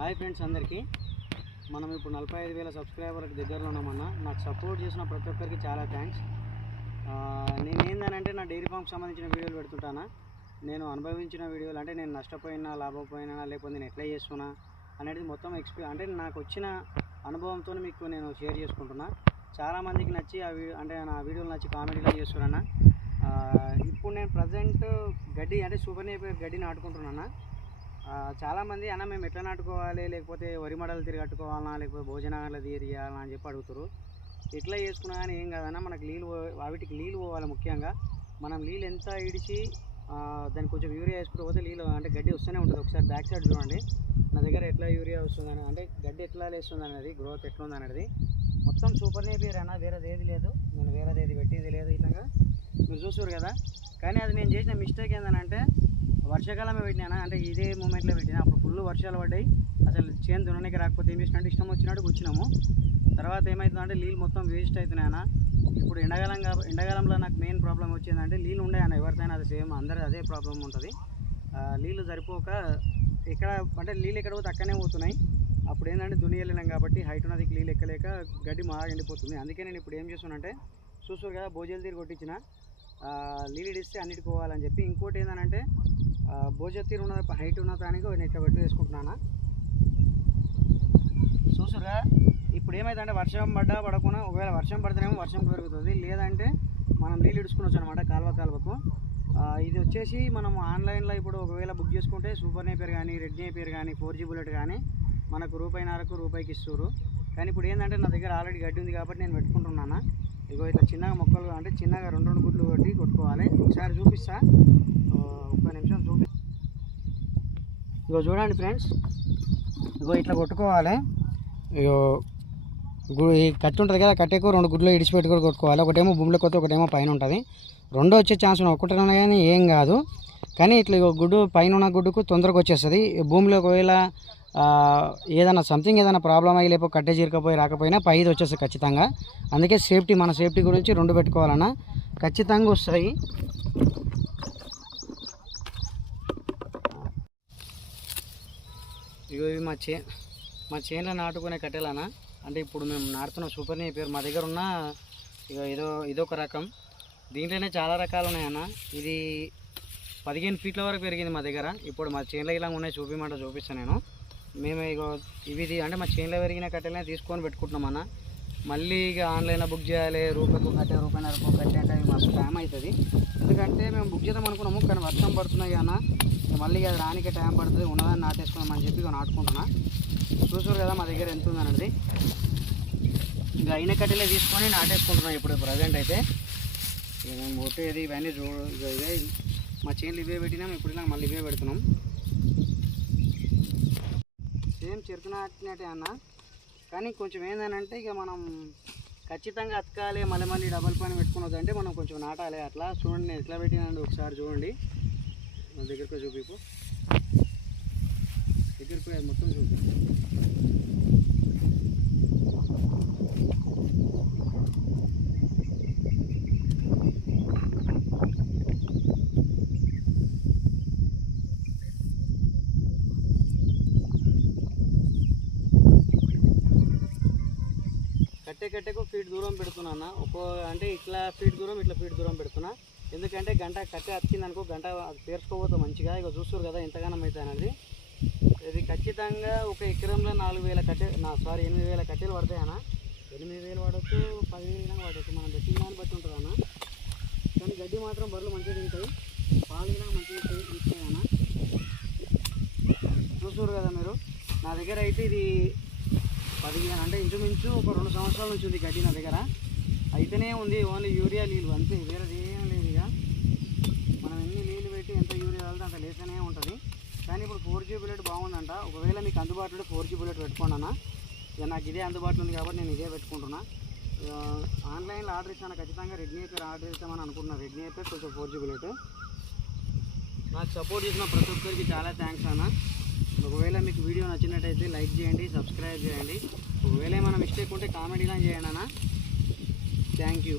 Hi friends అందరికీ. మనం ఇప్పుడు నలభై ఐదు వేల సబ్స్క్రైబర్కి దగ్గరలో ఉన్నామన్నా నాకు సపోర్ట్ చేసిన ప్రతి ఒక్కరికి చాలా థ్యాంక్స్ నేను ఏందనంటే నా డైరీ ఫామ్కి సంబంధించిన వీడియోలు పెడుతుంటానా. నేను అనుభవించిన వీడియోలు అంటే నేను నష్టపోయినా లాభపోయినా లేకపోతే నేను ఎట్లా చేస్తున్నా అనేది మొత్తం ఎక్స్పీ అంటే నాకు వచ్చిన అనుభవంతో మీకు నేను షేర్ చేసుకుంటున్నా. చాలామందికి నచ్చి ఆ వీడియో అంటే నా వీడియోలు నచ్చి కామెడీలో చేస్తున్నాను ఇప్పుడు నేను ప్రజెంట్ గడ్డి అంటే సూపర్ నేపియర్ గడ్డి నాటుకుంటున్నాను. చాలామంది అన్న మేము ఎట్లా నాటుకోవాలి? లేకపోతే వరి మడలు తిరిగి లేకపోతే భోజనాలు తీయాలన్నా అని చెప్పి అడుగుతారు ఎట్లా చేసుకున్నా కానీ ఏం కాదన్నా మనకు నీళ్ళు వాటికి నీళ్ళు పోవాలి ముఖ్యంగా. మనం నీళ్ళు ఎంత ఇడిచి ఆ, దానికి కొంచెం యూరియా వేసుకుంటూ పోతే నీళ్ళు అంటే గడ్డి వస్తూనే ఉంటుంది. ఒకసారి బ్యాక్ సైడ్ చూడండి. నా దగ్గర ఎట్లా యూరియా వస్తుందని అంటే గడ్డి ఎట్లా లేస్తుంది అనేది గ్రోత్ ఎట్లా ఉంది అనేది మొత్తం సూపర్ నేపియర్ అన్న వేరేది ఏది లేదు. నేను వేరేది ఏది పెట్టేది లేదు ఇట్లా మీరు చూసారు కదా. కానీ అది నేను చేసిన మిస్టేక్ ఏంటంటే వర్షాకాలమే పెట్టినా అంటే ఇదే మూమెంట్లో పెట్టినా? అప్పుడు ఫుల్ వర్షాలు పడ్డాయి. అసలు చేను దున్ననికి రాకపోతే ఏం చేసినట్టు ఇష్టం వచ్చినట్టు కూర్చున్నాము. తర్వాత ఏమవుతుందంటే నీళ్ళు మొత్తం వేస్ట్ అవుతున్నాయన్నా ఇప్పుడు ఎండాకాలం కాబ ఎండాకాలంలో నాకు మెయిన్ ప్రాబ్లం వచ్చిందంటే నీళ్ళు ఉండేయన్న ఎవరికైనా అది సేమ్ అందరూ అదే ప్రాబ్లం ఉంటుంది. నీళ్ళు సరిపోక ఎక్కడ అంటే నీళ్ళు ఎక్కడ పోతే అక్కడనే పోతున్నాయి. అప్పుడు ఏంటంటే దుని వెళ్ళినాం కాబట్టి హైట్ ఉన్నది నీళ్ళు ఎక్కలేక గడ్డి మా ఎండిపోతుంది. అందుకే నేను ఇప్పుడు ఏం చేస్తున్నానంటే చూస్తారు కదా భోజనాలు తీరు కొట్టించిన. నీళ్ళు ఇడిస్తే అన్నిటికి పోవాలని చెప్పి. ఇంకోటి ఏంటంటే భోజతీరు ఉన్న హైట్ ఉన్న దానికి నేను ఇట్లా పెట్టి వేసుకుంటున్నాను? చూసురుగా ఇప్పుడు ఏమైందంటే వర్షం పడ్డా పడకుండా ఒకవేళ వర్షం పడితేనేమో వర్షం పెరుగుతుంది లేదంటే మనం నీళ్ళు ఇడుచుకోవచ్చు అనమాట కాలువ కాలువకు. ఇది వచ్చేసి మనం ఆన్లైన్లో ఇప్పుడు ఒకవేళ బుక్ చేసుకుంటే సూపర్ నేపేర్ కానీ రెడ్ నేపేర్ కానీ ఫోర్ జీ బుల్లెట్ కానీ మనకు రూపాయిన్నరకు రూపాయికి ఇస్తారు కానీ ఇప్పుడు ఏంటంటే నా దగ్గర ఆల్రెడీ గడ్డి ఉంది కాబట్టి నేను పెట్టుకుంటున్నాను? ఇగో ఇట్లా చిన్నగా మొక్కలు అంటే చిన్నగా రెండు రెండు గుడ్లు కొట్టి కొట్టుకోవాలి. ఒకసారి చూపిస్తా. ఒక్క నిమిషం చూపి ఇగో చూడండి ఫ్రెండ్స్. ఇగో ఇట్లా కొట్టుకోవాలి. ఇగో ఈ కట్టి ఉంటుంది కదా కట్టెకు రెండు గుడ్లు ఇడిచిపెట్టి కూడా కొట్టుకోవాలి. ఒకటేమో భూమిలో కొత్త ఒకటేమో పైన ఉంటుంది. రెండో వచ్చే ఛాన్స్ ఉన్నాయి ఒకటి కానీ ఏం కాదు. కానీ ఇట్లా ఇగో గుడ్డు పైన ఉన్న గుడ్డుకు తొందరగా వచ్చేస్తుంది. భూమిలో ఒకవేళ ఏదైనా సంథింగ్ ఏదైనా ప్రాబ్లం అయ్యి లేకపోతే కట్టే చీరకపోయి రాకపోయినా పైది వచ్చేస్తుంది ఖచ్చితంగా. అందుకే సేఫ్టీ మన సేఫ్టీ గురించి రెండు పెట్టుకోవాలన్నా. ఖచ్చితంగా వస్తాయి. ఇగో ఇవి మా చే మా చేనులో నాటుకునే కట్టెలనా అంటే ఇప్పుడు మేము నాటుతున్న సూపర్ని పేరు మా దగ్గర ఉన్న ఇక ఏదో ఇదొక రకం. దీంట్లోనే చాలా రకాలు ఉన్నాయన్న. ఇది పదిహేను ఫీట్ల వరకు పెరిగింది మా దగ్గర. ఇప్పుడు మా చేనులో ఇలా ఉన్నాయి చూపిమంట చూపిస్తాను నేను. మేము ఇగో ఇవి ఇది అంటే మా చైన్లో పెరిగిన కట్టెలనే తీసుకొని పెట్టుకుంటున్నాం అన్న. మళ్ళీ ఇక ఆన్లైన్లో బుక్ చేయాలి రూపాయకు కట్టే రూపాయిన్నరకు కట్టే అంటే అది మస్తు టైం అవుతుంది ఎందుకంటే మేము బుక్ చేద్దాం అనుకున్నాము కానీ వర్షం పడుతున్నాయి అన్న. మళ్ళీ అది రానికే టైం పడుతుంది ఉన్నదాన్ని నాటేసుకుందాం అని చెప్పి నాటుకుంటున్నా. చూసారు కదా మా దగ్గర ఎంత ఉందన్నది ఇంకా అయిన కట్టెలే తీసుకొని నాటేసుకుంటున్నాం ఇప్పుడు ప్రజెంట్ అయితే. ఇక మేము కొట్టేది ఇవన్నీ చూ మా చైన్లు ఇవే పెట్టినాం ఇప్పుడు ఇలా మళ్ళీ ఇవే పెడుతున్నాం. సేమ్ చెరుకు నాటినట్టే అన్న. కానీ కొంచెం ఏందనంటే ఇక మనం ఖచ్చితంగా అతకాలి మళ్ళీ మళ్ళీ డబల్ పని పెట్టుకున్నదంటే మనం కొంచెం నాటాలి. అట్లా చూడండి నేను ఎట్లా పెట్టినండి ఒకసారి చూడండి. మన దగ్గరకు చూపిపు. దగ్గరికి మొత్తం చూపి కట్టే కట్టెకు ఫీట్ దూరం పెడుతున్నా ఒక్కో అంటే ఇట్లా ఫీట్ దూరం ఇట్లా ఫీట్ దూరం పెడుతున్నా. ఎందుకంటే గంట కట్టె అతికింది అనుకో గంట అది పేర్చుకోపోతే మంచిగా. ఇక చూస్తారు కదా ఎంతగానం అయితే అనేది. ఇది ఖచ్చితంగా ఒక ఎకరంలో నాలుగు వేల కట్టె నా సారీ ఎనిమిది వేల కట్టెలు పడతాయన్న ఎనిమిది వేలు పడవచ్చు పదివేలు అయినా పడవచ్చు మనం పెట్టిన దాన్ని బట్టి ఉంటుంది అన్న. కానీ గడ్డి మాత్రం బర్రెలు మంచిగా తింటాయి. పాలు కూడా మంచిగా తింటాయి అన్న. చూస్తారు కదా మీరు? నా దగ్గర అయితే ఇది పదిహేను అంటే ఇంచుమించు ఒక రెండు సంవత్సరాల నుంచి ఉంది గడ్డి నా దగ్గర. అయితేనే ఉంది ఓన్లీ యూరియా నీళ్ళు అంతే వేరేది ఏం లేదు ఇక. మనం ఎన్ని నీళ్ళు పెట్టి ఎంత యూరియా వెళ్తే అంత లేసనే ఉంటుంది. కానీ ఇప్పుడు ఫోర్ జీ బుల్లెట్ బాగుందంట. ఒకవేళ మీకు అందుబాటులో ఫోర్ జీ బుల్లెట్ పెట్టుకోండి అన్న. ఇక నాకు ఇదే అందుబాటులో ఉంది కాబట్టి నేను ఇదే పెట్టుకుంటున్నా. ఆన్లైన్లో ఆర్డర్ ఇస్తాను ఖచ్చితంగా రెడ్మీ పేరు ఆర్డర్ ఇస్తామని అనుకుంటున్నాను రెడ్మీ పేరు కొంచెం ఫోర్ జీ బుల్లెట్ నాకు సపోర్ట్ చేసిన ప్రతి ఒక్కరికి చాలా థ్యాంక్స్ అన్న. ఒకవేళ మీకు వీడియో నచ్చినట్టయితే లైక్ చేయండి సబ్స్క్రైబ్ చేయండి. ఒకవేళ ఏమైనా మిస్టేక్ ఉంటే కామెంట్ ఇలా చేయండి అన్న. Thank you.